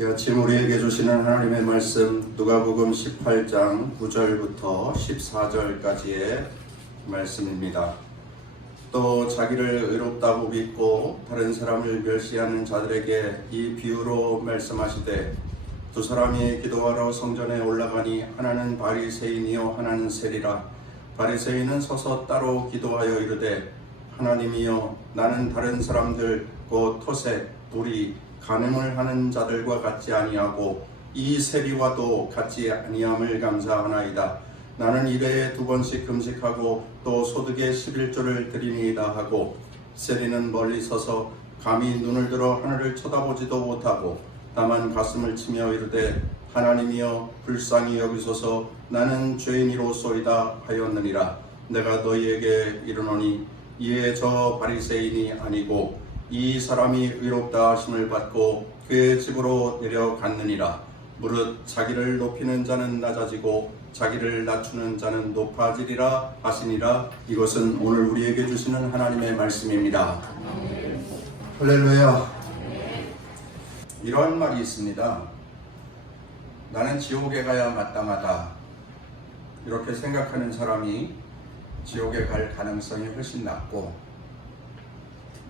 이 아침 우리에게 주시는 하나님의 말씀 누가복음 18장 9절부터 14절까지의 말씀입니다. 또 자기를 의롭다고 믿고 다른 사람을 멸시하는 자들에게 이 비유로 말씀하시되 두 사람이 기도하러 성전에 올라가니 하나는 바리새인이요 하나는 세리라. 바리새인은 서서 따로 기도하여 이르되 하나님이여 나는 다른 사람들 곧 토색, 불의, 간음을 하는 자들과 같지 아니하고 이 세리와도 같지 아니함을 감사하나이다. 나는 일회에 2번씩 금식하고 또 소득의 11조를 드리니이다 하고 세리는 멀리 서서 감히 눈을 들어 하늘을 쳐다보지도 못하고 다만 가슴을 치며 이르되 하나님이여 불쌍히 여기소서 나는 죄인이로소이다 하였느니라. 내가 너희에게 이르노니 이에 저 바리새인이 아니고 이 사람이 의롭다 하심을 받고 그의 집으로 내려갔느니라. 무릇 자기를 높이는 자는 낮아지고 자기를 낮추는 자는 높아지리라 하시니라. 이것은 오늘 우리에게 주시는 하나님의 말씀입니다. 할렐루야. 이러한 말이 있습니다. 나는 지옥에 가야 마땅하다. 이렇게 생각하는 사람이 지옥에 갈 가능성이 훨씬 낮고,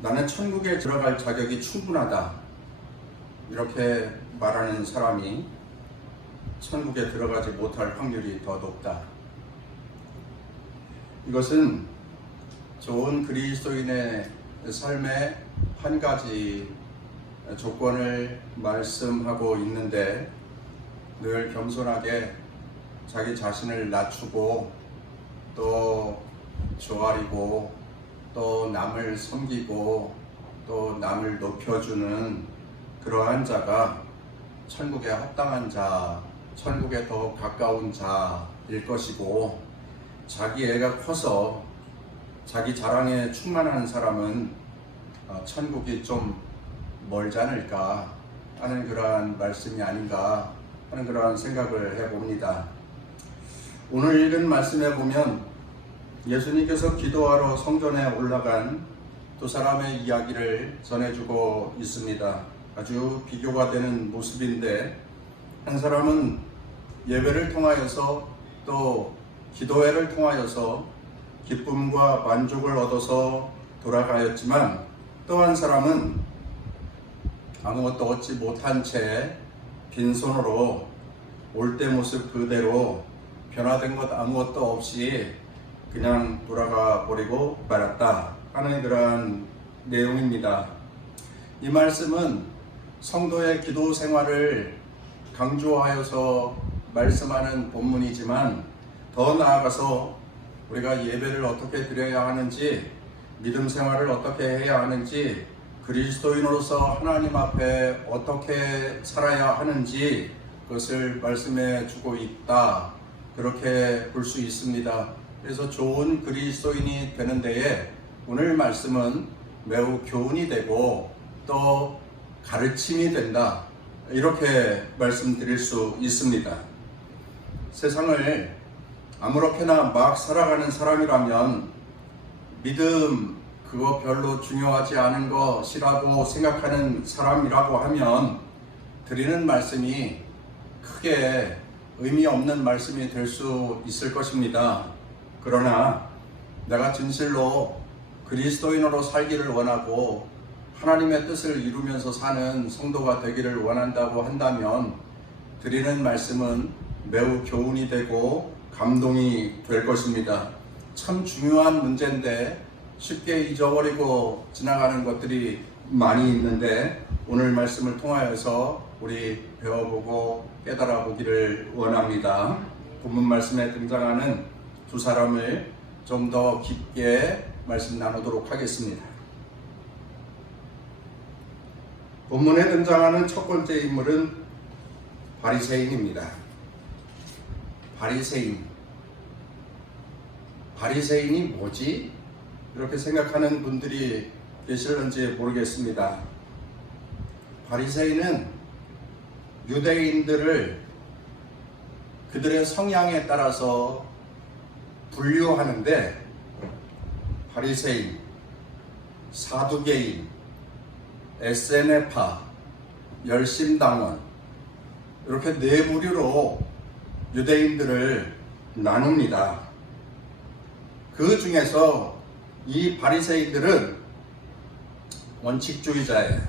나는 천국에 들어갈 자격이 충분하다. 이렇게 말하는 사람이 천국에 들어가지 못할 확률이 더 높다. 이것은 좋은 그리스도인의 삶의 한 가지 조건을 말씀하고 있는데, 늘 겸손하게 자기 자신을 낮추고 또 조아리고 또 남을 섬기고 또 남을 높여주는 그러한 자가 천국에 합당한 자, 천국에 더 가까운 자일 것이고, 자기 애가 커서 자기 자랑에 충만한 사람은 천국이 좀 멀지 않을까 하는 그러한 말씀이 아닌가 하는 그러한 생각을 해봅니다. 오늘 읽은 말씀에 보면 예수님께서 기도하러 성전에 올라간 두 사람의 이야기를 전해주고 있습니다. 아주 비교가 되는 모습인데, 한 사람은 예배를 통하여서 또 기도회를 통하여서 기쁨과 만족을 얻어서 돌아가였지만, 또 한 사람은 아무것도 얻지 못한 채 빈손으로 올때 모습 그대로 변화된 것 아무것도 없이 그냥 돌아가 버리고 말았다 하는 그러한 내용입니다. 이 말씀은 성도의 기도 생활을 강조하여서 말씀하는 본문이지만, 더 나아가서 우리가 예배를 어떻게 드려야 하는지, 믿음 생활을 어떻게 해야 하는지, 그리스도인으로서 하나님 앞에 어떻게 살아야 하는지 그것을 말씀해 주고 있다, 그렇게 볼 수 있습니다. 그래서 좋은 그리스도인이 되는 데에 오늘 말씀은 매우 교훈이 되고 또 가르침이 된다, 이렇게 말씀드릴 수 있습니다. 세상을 아무렇게나 막 살아가는 사람이라면 믿음 그거 별로 중요하지 않은 것이라고 생각하는 사람이라고 하면 드리는 말씀이 크게 의미 없는 말씀이 될 수 있을 것입니다. 그러나 내가 진실로 그리스도인으로 살기를 원하고 하나님의 뜻을 이루면서 사는 성도가 되기를 원한다고 한다면 드리는 말씀은 매우 교훈이 되고 감동이 될 것입니다. 참 중요한 문제인데 쉽게 잊어버리고 지나가는 것들이 많이 있는데, 오늘 말씀을 통하여서 우리 배워보고 깨달아 보기를 원합니다. 본문 말씀에 등장하는 두 사람을 좀 더 깊게 말씀 나누도록 하겠습니다. 본문에 등장하는 첫 번째 인물은 바리새인입니다. 바리새인이 뭐지? 이렇게 생각하는 분들이 계실는지 모르겠습니다. 바리새인은 유대인들을 그들의 성향에 따라서 분류하는데, 바리새인, 사두개인, SNF파, 열심당원, 이렇게 네 부류로 유대인들을 나눕니다. 그 중에서 이 바리새인들은 원칙주의자예요.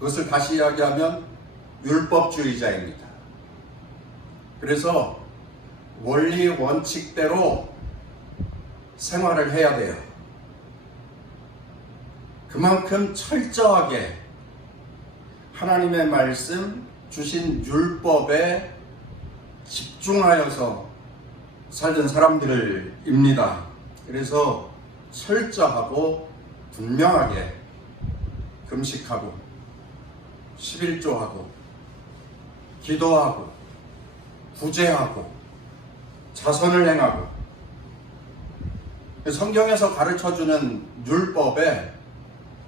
그것을 다시 이야기하면 율법주의자입니다. 그래서 원리 원칙대로 생활을 해야 돼요. 그만큼 철저하게 하나님의 말씀 주신 율법에 집중하여서 살던 사람들입니다. 그래서 철저하고 분명하게 금식하고 11조하고 기도하고 구제하고 자선을 행하고 성경에서 가르쳐주는 율법에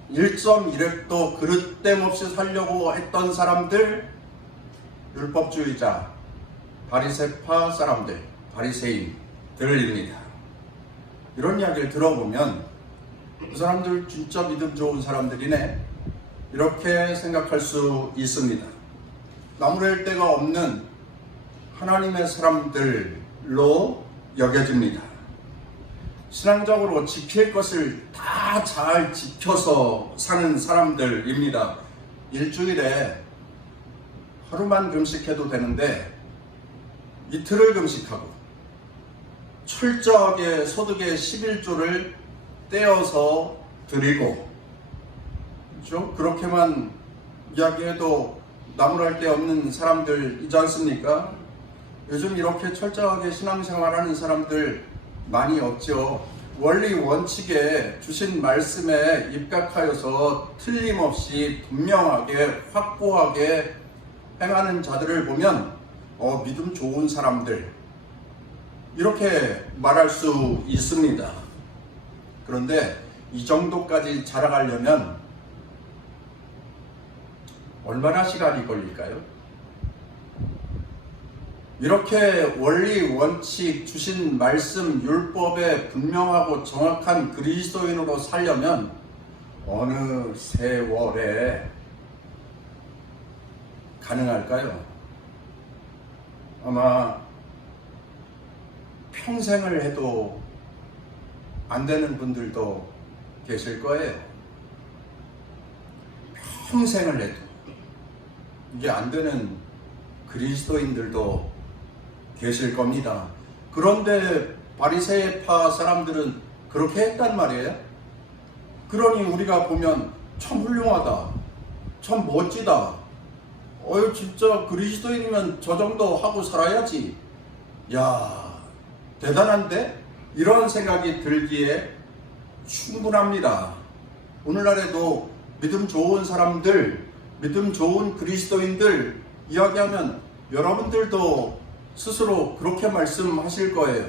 1.1획도 그릇됨 없이 살려고 했던 사람들, 율법주의자, 바리새파 사람들, 바리새인들입니다. 이런 이야기를 들어보면 그 사람들 진짜 믿음 좋은 사람들이네, 이렇게 생각할 수 있습니다. 나무랄 데가 없는 하나님의 사람들로 여겨집니다. 신앙적으로 지킬 것을 다 잘 지켜서 사는 사람들입니다. 일주일에 하루만 금식해도 되는데 이틀을 금식하고 철저하게 소득의 11조를 떼어서 드리고, 그렇죠? 그렇게만 이야기해도 나무랄 데 없는 사람들이지 않습니까? 요즘 이렇게 철저하게 신앙생활하는 사람들 많이 없죠. 원리 원칙에 주신 말씀에 입각하여서 틀림없이 분명하게 확고하게 행하는 자들을 보면 믿음 좋은 사람들, 이렇게 말할 수 있습니다. 그런데 이 정도까지 자라가려면 얼마나 시간이 걸릴까요? 이렇게 원리 원칙 주신 말씀 율법에 분명하고 정확한 그리스도인으로 살려면 어느 세월에 가능할까요? 아마 평생을 해도 안 되는 분들도 계실 거예요. 평생을 해도 이게 안 되는 그리스도인들도 계실 겁니다. 그런데 바리새파 사람들은 그렇게 했단 말이에요. 그러니 우리가 보면 참 훌륭하다, 참 멋지다, 진짜 그리스도인이면 저 정도 하고 살아야지, 야 대단한데? 이런 생각이 들기에 충분합니다. 오늘날에도 믿음 좋은 사람들, 믿음 좋은 그리스도인들 이야기하면 여러분들도 스스로 그렇게 말씀하실 거예요.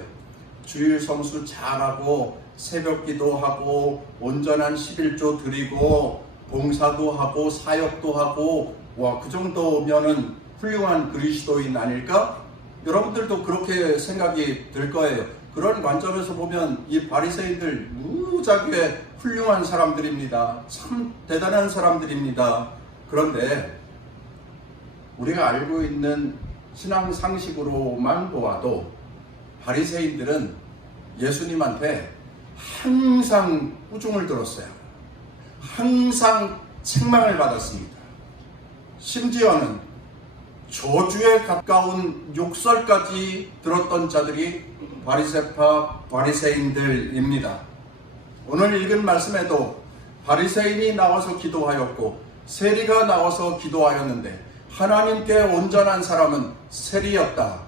주일 성수 잘하고 새벽 기도하고 온전한 11조 드리고 봉사도 하고 사역도 하고, 와, 그 정도면은 훌륭한 그리스도인 아닐까? 여러분들도 그렇게 생각이 들 거예요. 그런 관점에서 보면 이 바리새인들 무지하게 훌륭한 사람들입니다. 참 대단한 사람들입니다. 그런데 우리가 알고 있는 신앙 상식으로만 보아도 바리새인들은 예수님한테 항상 꾸중을 들었어요. 항상 책망을 받았습니다. 심지어는 저주에 가까운 욕설까지 들었던 자들이 바리새파 바리새인들입니다. 오늘 읽은 말씀에도 바리새인이 나와서 기도하였고 세리가 나와서 기도하였는데 하나님께 온전한 사람은 세리였다.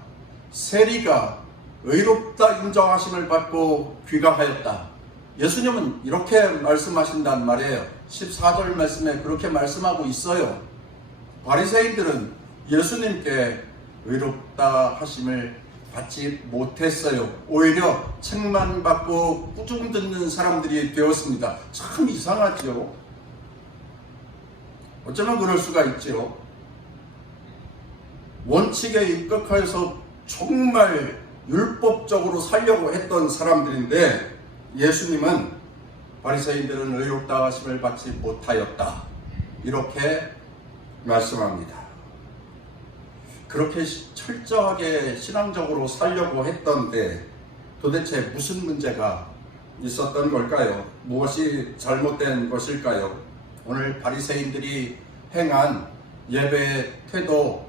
세리가 의롭다 인정하심을 받고 귀가하였다. 예수님은 이렇게 말씀하신단 말이에요. 14절 말씀에 그렇게 말씀하고 있어요. 바리새인들은 예수님께 의롭다 하심을 받지 못했어요. 오히려 책만 받고 꾸중 듣는 사람들이 되었습니다. 참 이상하죠. 어쩌면 그럴 수가 있죠. 원칙에 입각하여서 정말 율법적으로 살려고 했던 사람들인데 예수님은 바리새인들은 의롭다 하심을 받지 못하였다, 이렇게 말씀합니다. 그렇게 철저하게 신앙적으로 살려고 했던데 도대체 무슨 문제가 있었던 걸까요? 무엇이 잘못된 것일까요? 오늘 바리새인들이 행한 예배의 태도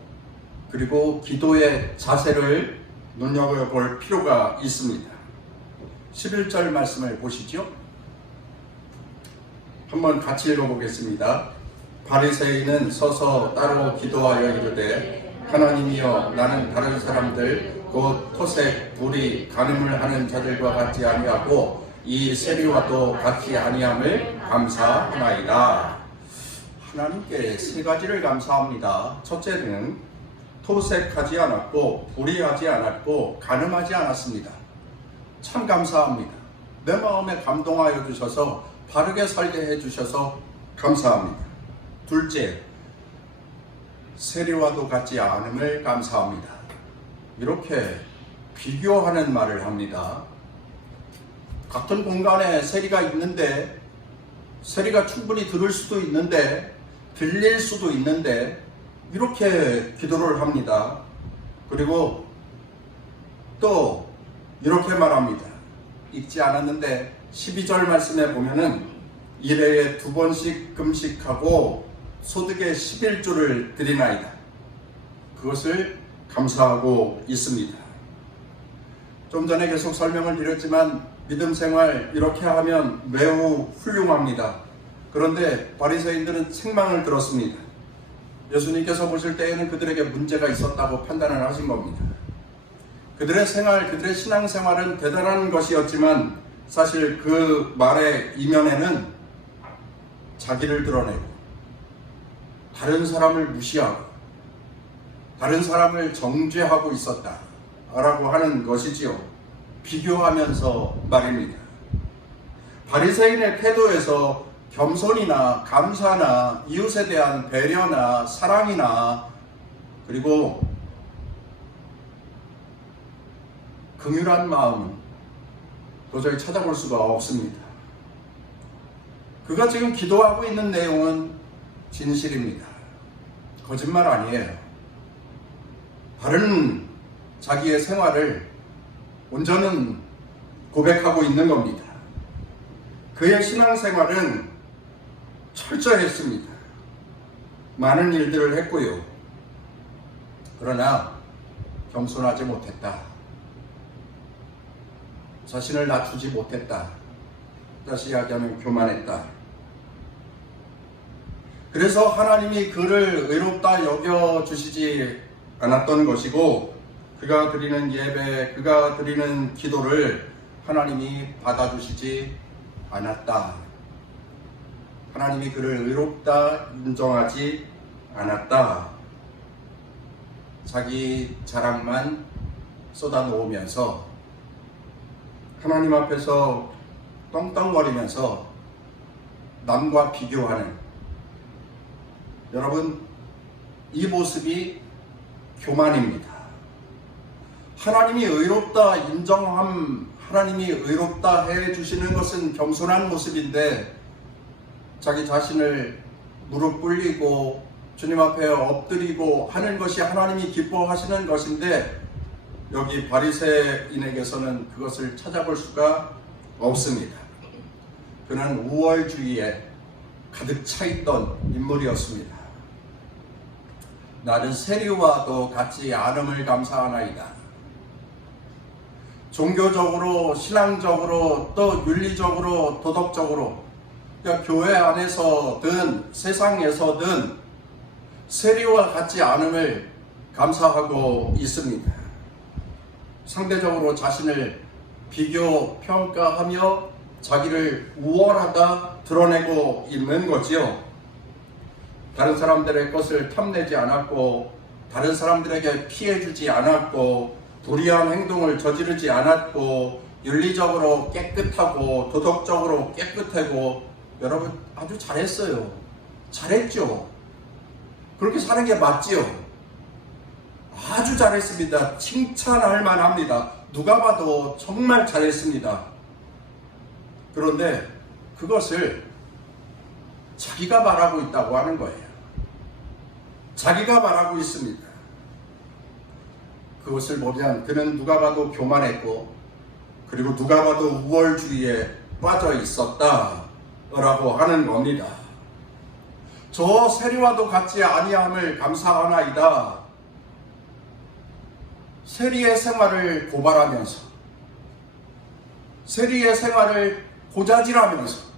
그리고 기도의 자세를 눈여겨볼 필요가 있습니다. 11절 말씀을 보시죠. 한번 같이 읽어보겠습니다. 바리새인은 서서 따로 기도하여 이르되 하나님이여 나는 다른 사람들 곧 토색, 불의, 간음을 하는 자들과 같지 아니하고 이 세리와도 같지 아니함을 감사하나이다. 하나님께 세 가지를 감사합니다. 첫째는 토색하지 않았고 불의하지 않았고 간음하지 않았습니다. 참 감사합니다. 내 마음에 감동하여 주셔서 바르게 살게 해주셔서 감사합니다. 둘째, 세리와도 같지 않음을 감사합니다. 이렇게 비교하는 말을 합니다. 같은 공간에 세리가 있는데 세리가 충분히 들을 수도 있는데 들릴 수도 있는데 이렇게 기도를 합니다. 그리고 또 이렇게 말합니다. 읽지 않았는데 12절 말씀에 보면은 일회에 2번씩 금식하고 소득의 11조를 드리나이다. 그것을 감사하고 있습니다. 좀 전에 계속 설명을 드렸지만 믿음 생활 이렇게 하면 매우 훌륭합니다. 그런데 바리새인들은 책망을 들었습니다. 예수님께서 보실 때에는 그들에게 문제가 있었다고 판단을 하신 겁니다. 그들의 생활, 그들의 신앙생활은 대단한 것이었지만 사실 그 말의 이면에는 자기를 드러내고 다른 사람을 무시하고 다른 사람을 정죄하고 있었다 라고 하는 것이지요. 비교하면서 말입니다. 바리새인의 태도에서 겸손이나 감사나 이웃에 대한 배려나 사랑이나 그리고 긍휼한 마음은 도저히 찾아볼 수가 없습니다. 그가 지금 기도하고 있는 내용은 진실입니다. 거짓말 아니에요. 바른 자기의 생활을 온전히 고백하고 있는 겁니다. 그의 신앙생활은 철저했습니다. 많은 일들을 했고요. 그러나 겸손하지 못했다. 자신을 낮추지 못했다. 다시 이야기하면 교만했다. 그래서 하나님이 그를 의롭다 여겨주시지 않았던 것이고 그가 드리는 예배, 그가 드리는 기도를 하나님이 받아주시지 않았다. 하나님이 그를 의롭다 인정하지 않았다. 자기 자랑만 쏟아놓으면서 하나님 앞에서 떵떵거리면서 남과 비교하는, 여러분 이 모습이 교만입니다. 하나님이 의롭다 인정함, 하나님이 의롭다 해주시는 것은 겸손한 모습인데 자기 자신을 무릎 꿇리고 주님 앞에 엎드리고 하는 것이 하나님이 기뻐하시는 것인데 여기 바리새인에게서는 그것을 찾아볼 수가 없습니다. 그는 우월주의에 가득 차 있던 인물이었습니다. 나는 세리와도 같지 않음을 감사하나이다. 종교적으로, 신앙적으로, 또 윤리적으로, 도덕적으로, 그러니까 교회 안에서든 세상에서든 세리와 같지 않음을 감사하고 있습니다. 상대적으로 자신을 비교, 평가하며 자기를 우월하다 드러내고 있는 거지요. 다른 사람들의 것을 탐내지 않았고 다른 사람들에게 피해주지 않았고 불의한 행동을 저지르지 않았고 윤리적으로 깨끗하고 도덕적으로 깨끗하고, 여러분 아주 잘했어요. 잘했죠. 그렇게 사는 게 맞지요. 아주 잘했습니다. 칭찬할 만합니다. 누가 봐도 정말 잘했습니다. 그런데 그것을 자기가 말하고 있다고 하는 거예요. 자기가 말하고 있습니다. 그것을 보면 그는 누가 봐도 교만했고 그리고 누가 봐도 우월주의에 빠져 있었다 라고 하는 겁니다. 저 세리와도 같지 아니함을 감사하나이다. 세리의 생활을 고발하면서 세리의 생활을 고자질하면서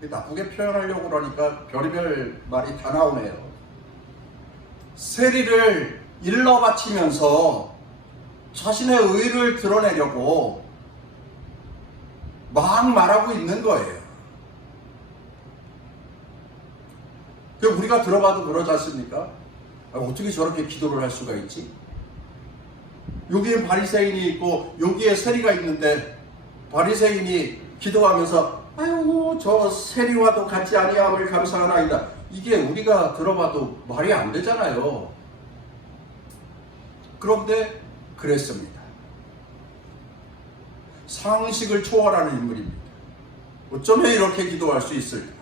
나쁘게 표현하려고 그러니까 별의별 말이 다 나오네요. 세리를 일러 바치면서 자신의 의를 드러내려고 막 말하고 있는 거예요. 우리가 들어봐도 그러지 않습니까? 어떻게 저렇게 기도를 할 수가 있지? 여기에 바리새인이 있고 여기에 세리가 있는데 바리새인이 기도하면서 아유 저 세리와도 같지 아니함을 감사하나이다. 이게 우리가 들어봐도 말이 안 되잖아요. 그런데 그랬습니다. 상식을 초월하는 인물입니다. 어쩌면 이렇게 기도할 수 있을까?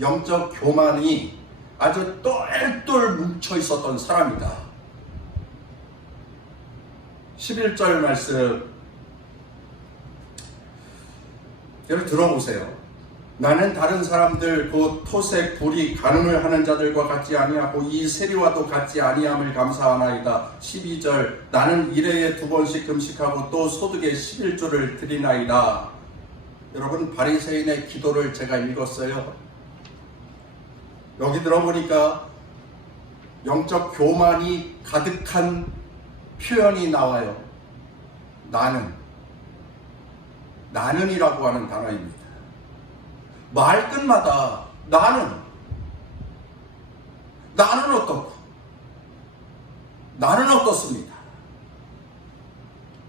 영적 교만이 아주 똘똘 뭉쳐 있었던 사람이다. 11절 말씀 여러분 들어보세요. 나는 다른 사람들 곧 토색, 불이, 간음을 하는 자들과 같지 아니하고 이 세리와도 같지 아니함을 감사하나이다. 12절 나는 일회에 2번씩 금식하고 또 소득의 11조를 드리나이다. 여러분 바리새인의 기도를 제가 읽었어요. 여기 들어보니까 영적 교만이 가득한 표현이 나와요. 나는이라고 하는 단어입니다. 말끝마다 나는 어떻고 나는 어떻습니다.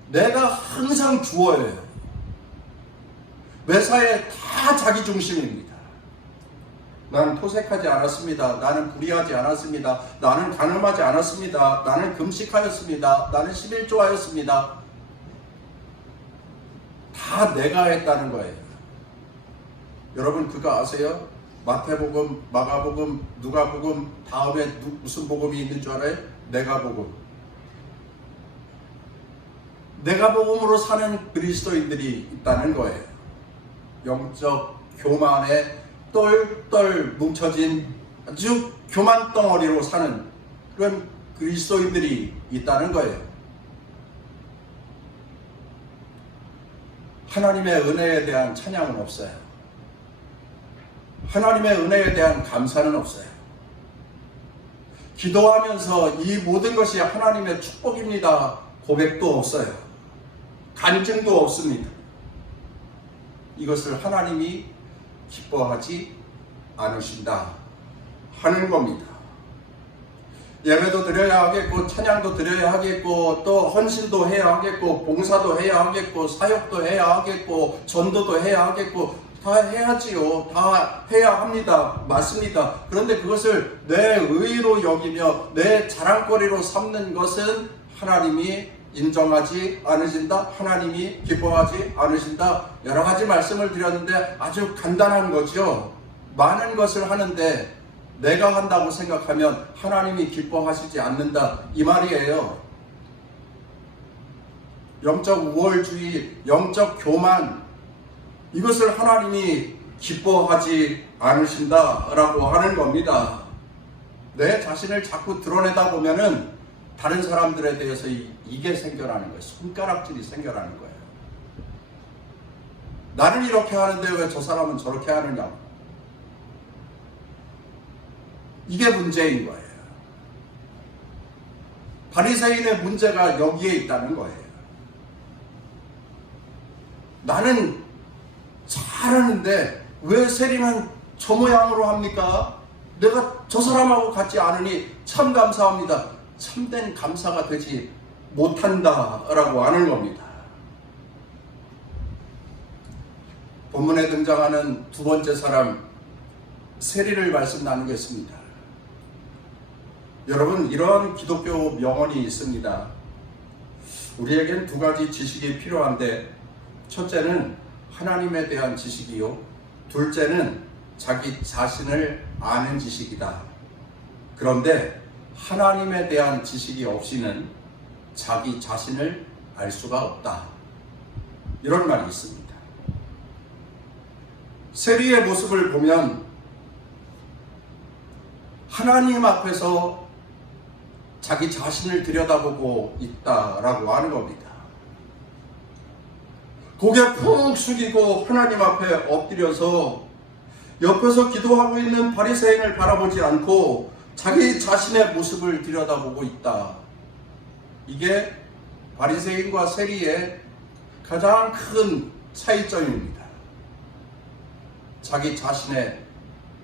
내가 항상 주어예요. 매사에 다 자기 중심입니다. 나는 토색하지 않았습니다. 나는 불의하지 않았습니다. 나는 간음하지 않았습니다. 나는 금식하였습니다. 나는 11조 하였습니다. 다 내가 했다는 거예요. 여러분 그거 아세요? 마태복음, 마가복음, 누가복음 다음에 무슨 복음이 있는 줄 알아요? 내가복음. 내가복음으로 사는 그리스도인들이 있다는 거예요. 영적 교만에 똘똘 뭉쳐진 아주 교만 덩어리로 사는 그런 그리스도인들이 있다는 거예요. 하나님의 은혜에 대한 찬양은 없어요. 하나님의 은혜에 대한 감사는 없어요. 기도하면서 이 모든 것이 하나님의 축복입니다. 고백도 없어요. 간증도 없습니다. 이것을 하나님이 기뻐하지 않으신다 하는 겁니다. 예배도 드려야 하겠고 찬양도 드려야 하겠고 또 헌신도 해야 하겠고 봉사도 해야 하겠고 사역도 해야 하겠고 전도도 해야 하겠고 다 해야지요. 다 해야 합니다. 맞습니다. 그런데 그것을 내 의로 여기며 내 자랑거리로 삼는 것은 하나님이 인정하지 않으신다. 하나님이 기뻐하지 않으신다. 여러 가지 말씀을 드렸는데 아주 간단한 거죠. 많은 것을 하는데 내가 한다고 생각하면 하나님이 기뻐하시지 않는다. 이 말이에요. 영적 우월주의, 영적 교만, 이것을 하나님이 기뻐하지 않으신다라고 하는 겁니다. 내 자신을 자꾸 드러내다 보면은 다른 사람들에 대해서 이게 생겨나는 거예요. 손가락질이 생겨나는 거예요. 나는 이렇게 하는데 왜 저 사람은 저렇게 하느냐. 이게 문제인 거예요. 바리새인의 문제가 여기에 있다는 거예요. 나는 잘하는데 왜 세리는 저 모양으로 합니까? 내가 저 사람하고 같지 않으니 참 감사합니다. 참된 감사가 되지 못한다라고 하는 겁니다. 본문에 등장하는 두 번째 사람 세리를 말씀 나누겠습니다. 여러분 이런 기독교 명언이 있습니다. 우리에겐 두 가지 지식이 필요한데 첫째는 하나님에 대한 지식이요 둘째는 자기 자신을 아는 지식이다. 그런데 하나님에 대한 지식이 없이는 자기 자신을 알 수가 없다. 이런 말이 있습니다. 세리의 모습을 보면 하나님 앞에서 자기 자신을 들여다보고 있다라고 하는 겁니다. 고개 푹 숙이고 하나님 앞에 엎드려서 옆에서 기도하고 있는 바리새인을 바라보지 않고 자기 자신의 모습을 들여다보고 있다. 이게 바리새인과 세리의 가장 큰 차이점입니다. 자기 자신의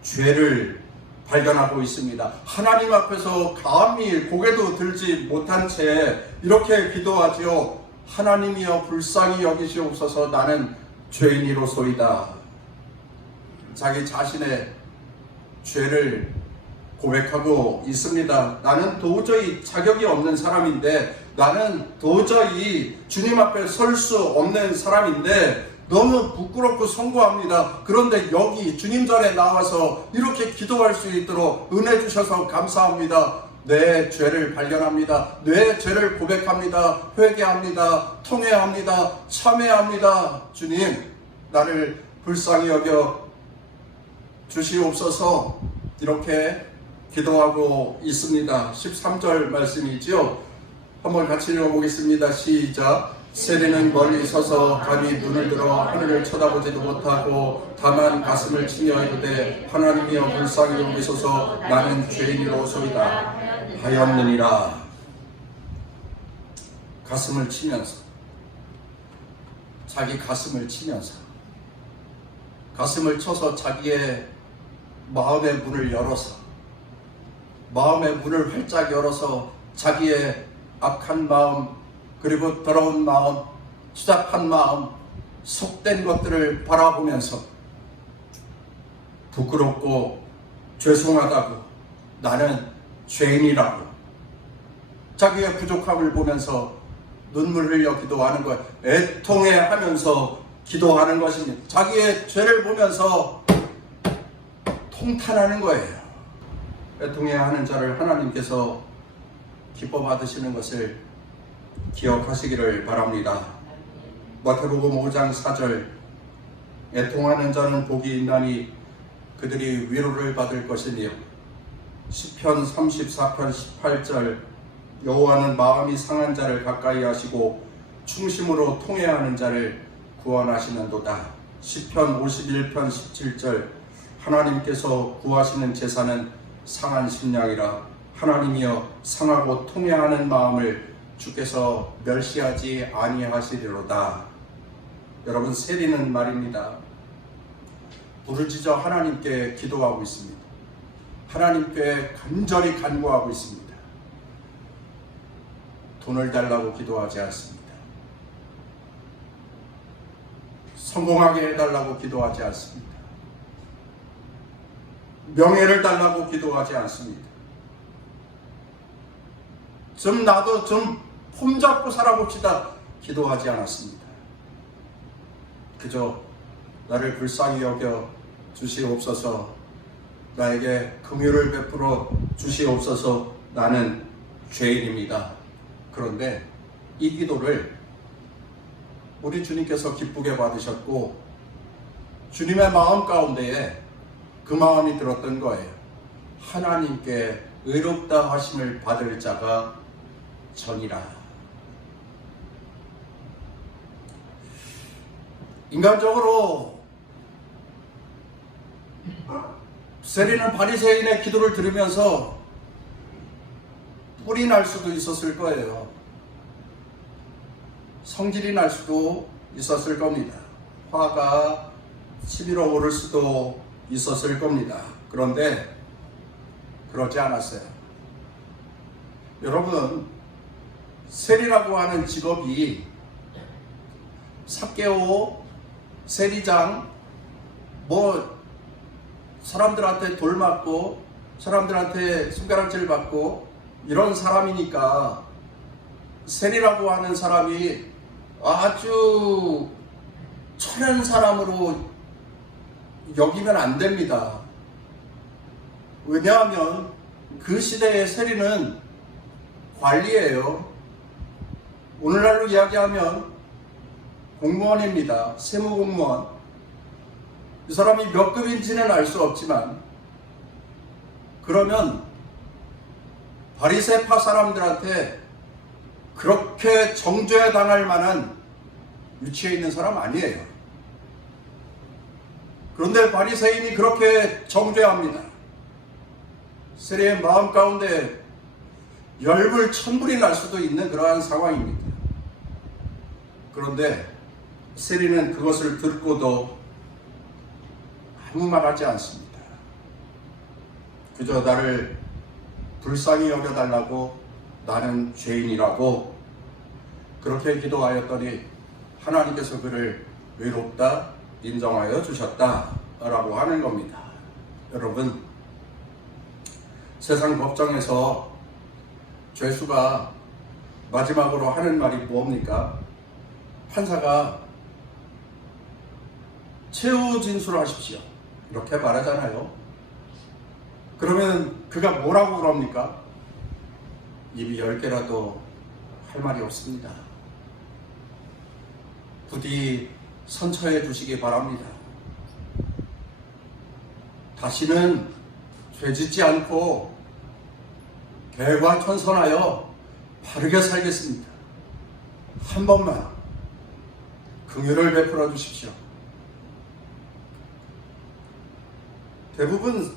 죄를 발견하고 있습니다. 하나님 앞에서 감히 고개도 들지 못한 채 이렇게 기도하지요. 하나님이여 불쌍히 여기시옵소서. 나는 죄인이로소이다. 자기 자신의 죄를 고백하고 있습니다. 나는 도저히 자격이 없는 사람인데, 나는 도저히 주님 앞에 설 수 없는 사람인데 너무 부끄럽고 송구합니다. 그런데 여기 주님 전에 나와서 이렇게 기도할 수 있도록 은혜 주셔서 감사합니다. 내 죄를 발견합니다. 내 죄를 고백합니다. 회개합니다. 통회합니다. 참회합니다. 주님, 나를 불쌍히 여겨 주시옵소서. 이렇게 기도하고 있습니다. 13절 말씀이지요. 한번 같이 읽어보겠습니다. 시작. 세리는 멀리 서서 감히 눈을 들어 하늘을 쳐다보지도 못하고 다만 가슴을 치며 이르되 하나님이여 불쌍히 여기소서. 나는 죄인이로소이다 하였느니라. 가슴을 치면서, 자기 가슴을 치면서, 가슴을 쳐서 자기의 마음의 문을 열어서, 마음의 문을 활짝 열어서 자기의 악한 마음, 그리고 더러운 마음, 추잡한 마음, 속된 것들을 바라보면서 부끄럽고 죄송하다고, 나는 죄인이라고 자기의 부족함을 보면서 눈물 흘려 기도하는 거예요. 애통해하면서 기도하는 것입니다. 자기의 죄를 보면서 통탄하는 거예요. 애통해하는 자를 하나님께서 기뻐 받으시는 것을 기억하시기를 바랍니다. 마태복음 5장 4절. 애통하는 자는 복이 있나니 그들이 위로를 받을 것이니요. 시편 34편 18절. 여호와는 마음이 상한 자를 가까이 하시고 충심으로 통회하는 자를 구원하시는도다. 시편 51편 17절. 하나님께서 구하시는 제사는 상한 심령이라. 하나님이여 상하고 통회하는 마음을 주께서 멸시하지 아니하시리로다. 여러분, 세리는 말입니다. 부르짖어 하나님께 기도하고 있습니다. 하나님께 간절히 간구하고 있습니다. 돈을 달라고 기도하지 않습니다. 성공하게 해달라고 기도하지 않습니다. 명예를 달라고 기도하지 않습니다. 좀 나도 좀 폼잡고 살아봅시다 기도하지 않았습니다. 그저 나를 불쌍히 여겨 주시옵소서. 나에게 긍휼을 베풀어 주시옵소서. 나는 죄인입니다. 그런데 이 기도를 우리 주님께서 기쁘게 받으셨고 주님의 마음 가운데에 그 마음이 들었던 거예요. 하나님께 의롭다 하심을 받을 자가 전이라. 인간적으로 세리는 바리새인의 기도를 들으면서 뿔이 날 수도 있었을 거예요. 성질이 날 수도 있었을 겁니다. 화가 치밀어 오를 수도 있었을 겁니다. 그런데 그러지 않았어요. 여러분, 세리라고 하는 직업이 삭개오, 세리장, 사람들한테 돌 맞고 사람들한테 손가락질 받고 이런 사람이니까 세리라고 하는 사람이 아주 천한 사람으로 여기면 안 됩니다. 왜냐하면 그 시대의 세리는 관리예요. 오늘날로 이야기하면 공무원입니다. 세무공무원. 이 사람이 몇 급인지는 알 수 없지만, 그러면 바리새파 사람들한테 그렇게 정죄당할 만한 위치에 있는 사람 아니에요. 그런데 바리새인이 그렇게 정죄합니다. 세리의 마음 가운데 열불 천불이 날 수도 있는 그러한 상황입니다. 그런데 세리는 그것을 듣고도 아무 말 하지 않습니다. 그저 나를 불쌍히 여겨달라고, 나는 죄인이라고 그렇게 기도하였더니 하나님께서 그를 의롭다 인정하여 주셨다라고 하는 겁니다. 여러분, 세상 법정에서 죄수가 마지막으로 하는 말이 뭡니까? 판사가 최후 진술하십시오 이렇게 말하잖아요. 그러면 그가 뭐라고 그럽니까? 입이 10개라도 할 말이 없습니다. 부디 선처해 주시기 바랍니다. 다시는 죄짓지 않고 개과천선하여 바르게 살겠습니다. 한 번만 긍휼을 베풀어 주십시오. 대부분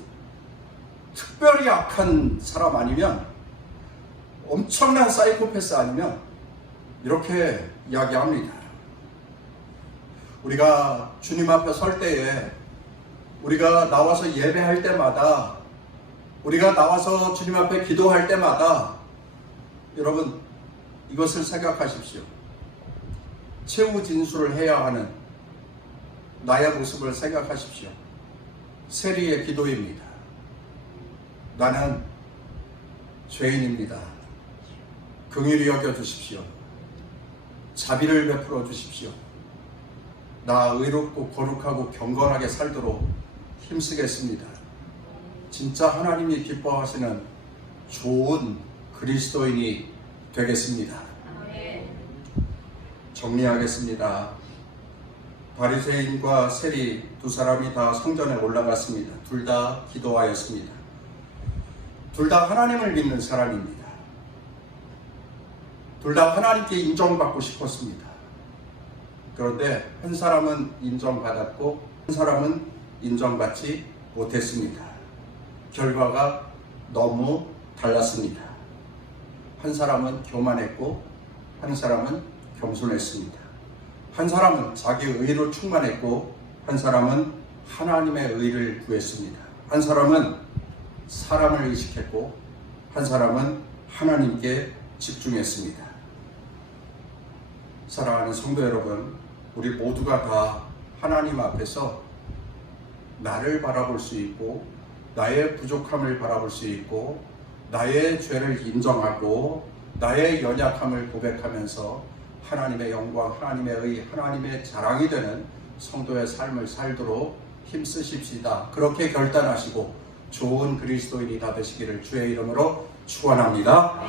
특별히 악한 사람 아니면, 엄청난 사이코패스 아니면 이렇게 이야기합니다. 우리가 주님 앞에 설 때에, 우리가 나와서 예배할 때마다, 우리가 나와서 주님 앞에 기도할 때마다, 여러분 이것을 생각하십시오. 최후 진술을 해야 하는 나의 모습을 생각하십시오. 세리의 기도입니다. 나는 죄인입니다. 긍휼히 여겨 주십시오. 자비를 베풀어 주십시오. 나 의롭고 거룩하고 경건하게 살도록 힘쓰겠습니다. 진짜 하나님이 기뻐하시는 좋은 그리스도인이 되겠습니다. 정리하겠습니다. 바리새인과 세리 두 사람이 다 성전에 올라갔습니다. 둘 다 기도하였습니다. 둘 다 하나님을 믿는 사람입니다. 둘 다 하나님께 인정받고 싶었습니다. 그런데 한 사람은 인정받았고 한 사람은 인정받지 못했습니다. 결과가 너무 달랐습니다. 한 사람은 교만했고 한 사람은 겸손했습니다. 한 사람은 자기 의로 충만했고 한 사람은 하나님의 의를 구했습니다. 한 사람은 사람을 의식했고 한 사람은 하나님께 집중했습니다. 사랑하는 성도 여러분, 우리 모두가 다 하나님 앞에서 나를 바라볼 수 있고, 나의 부족함을 바라볼 수 있고, 나의 죄를 인정하고 나의 연약함을 고백하면서 하나님의 영광, 하나님의 의, 하나님의 자랑이 되는 성도의 삶을 살도록 힘쓰십시다. 그렇게 결단하시고 좋은 그리스도인이 다 되시기를 주의 이름으로 축원합니다.